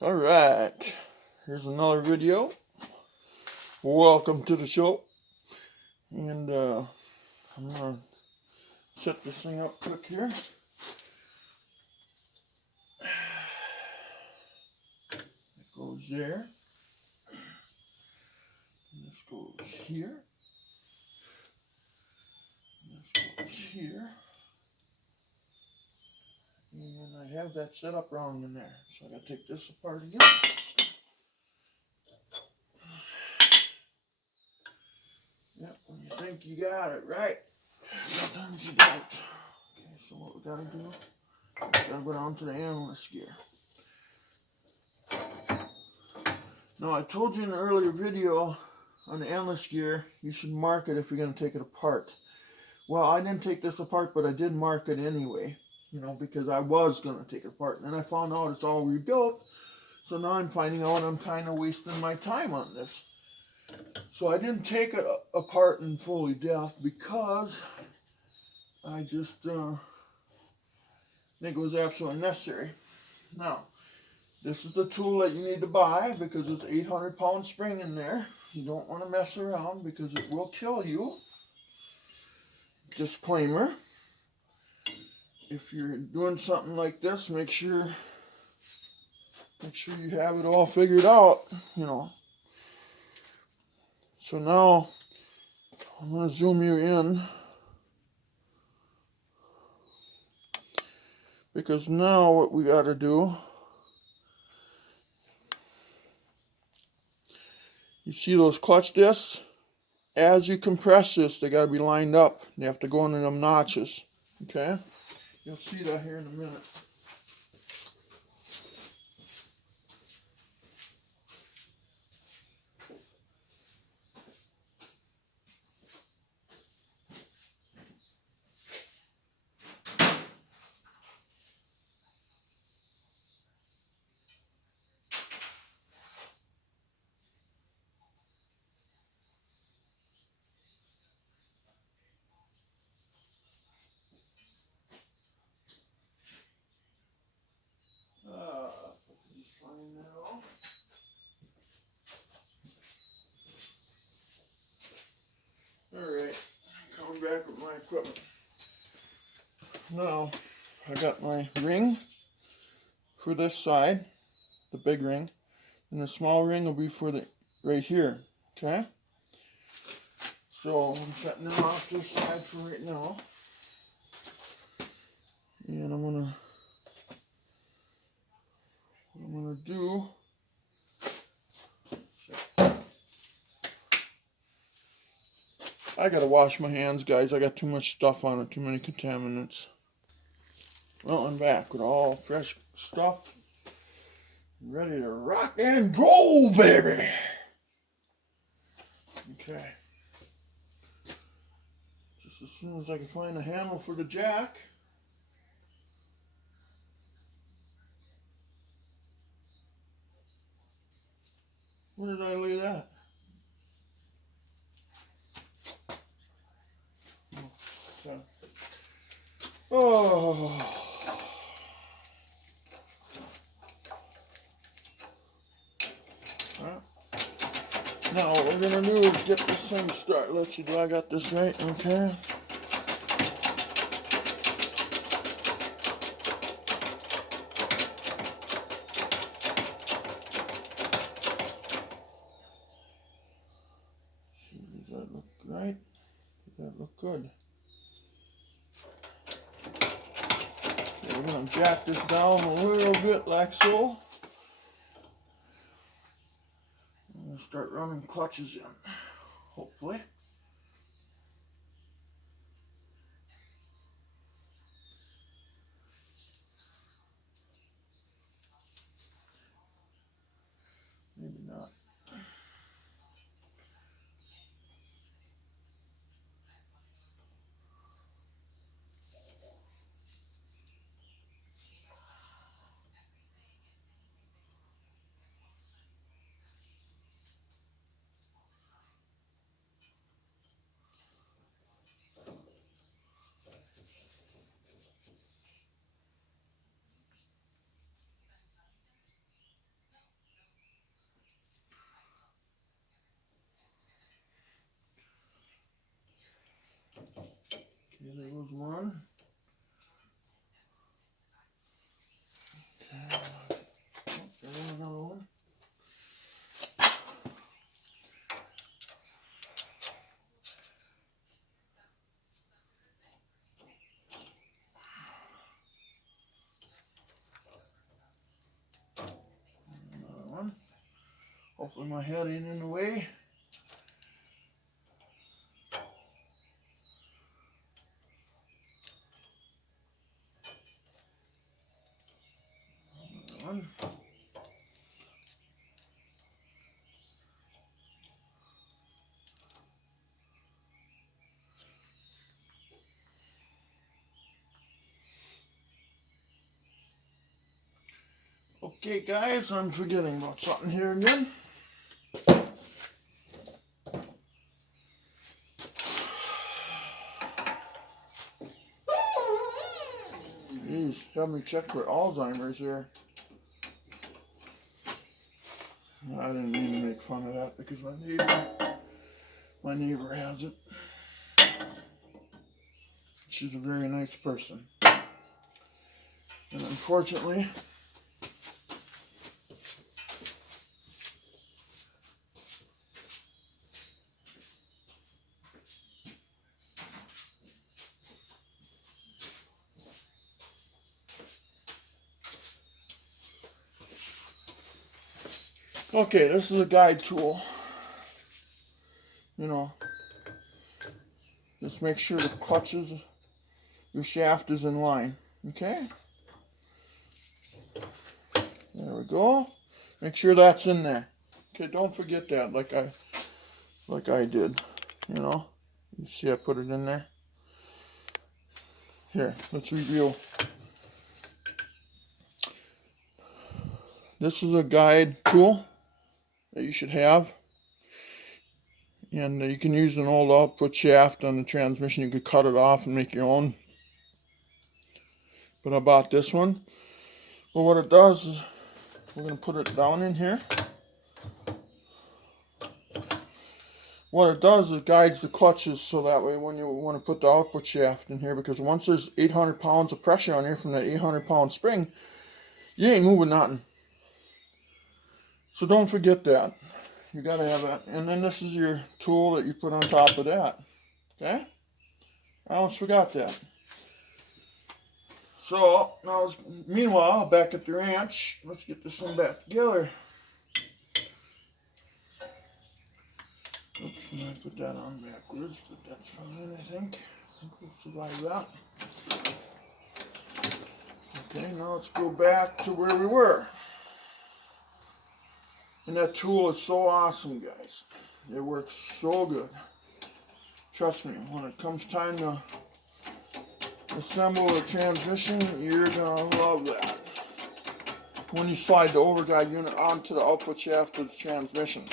Alright, here's another video. Welcome to the show. And I'm going to set this thing up quick here. It goes there. And this goes here. And this goes here. And I have that set up wrong in there. So I got to take this apart again. Yep, when you think you got it right, sometimes you don't. Okay, so what we got to do, we got to go down to the analyst gear. Now I told you in an earlier video on the analyst gear, you should mark it if you're going to take it apart. Well, I didn't take this apart, but I did mark it anyway, because I was going to take it apart. And then I found out it's all rebuilt, so now I'm finding out I'm kind of wasting my time on this. So I didn't take it apart in fully depth because I just think it was absolutely necessary. Now, this is the tool that you need to buy because it's 800-pound spring in there. You don't want to mess around because it will kill you. Disclaimer. If you're doing something like this, make sure you have it all figured out, So now, I'm going to zoom you in. Because now what we got to do, you see those clutch discs? As you compress this, they got to be lined up. They have to go into them notches. Okay? You'll see that here in a minute. Alright, coming back with my equipment. Now, I got my ring for this side, the big ring, and the small ring will be for the right here, okay? So, I'm setting them off to the side for right now. And what I'm gonna do, I gotta wash my hands, guys. I got too much stuff on it, too many contaminants. Well, I'm back with all fresh stuff, ready to rock and roll, baby. Okay. Just as soon as I can find a handle for the jack. Where did I lay that? Okay. Oh. Right. Now what we're gonna do is get this thing started. Let's see, do I got this right? Okay. See, does that look right? Does that look good? Okay, we're gonna jack this down a little bit like so. I'm gonna start running clutches in, hopefully. Maybe not. goes one. Okay. Oh, there's another one. Another one. Hopefully my head ain't in the way. Another one. Okay guys, I'm forgetting about something here again. Jeez, have me check for Alzheimer's here. I didn't mean to make fun of that because my neighbor has it. She's a very nice person. And unfortunately, okay, this is a guide tool. You know, just make sure the clutches, your shaft is in line. Okay? There we go. Make sure that's in there. Okay, don't forget that like I did. You know? You see I put it in there? Here, let's review. This is a guide tool that you should have. And you can use an old output shaft on the transmission. You could cut it off and make your own. But I bought this one. Well, what it does is we're going to put it down in here. What it does is it guides the clutches so that way when you want to put the output shaft in here, because once there's 800 pounds of pressure on here from that 800 pound spring, you ain't moving nothing. So don't forget that. You got to have that. And then this is your tool that you put on top of that. Okay? I almost forgot that. So, now, meanwhile, back at the ranch, let's get this thing back together. Oops, I put that on backwards, but that's fine, I think. We'll survive that. Okay, now let's go back to where we were. And that tool is so awesome, guys. It works so good. Trust me, when it comes time to assemble the transmission, you're going to love that. When you slide the overdrive unit onto the output shaft of the transmission.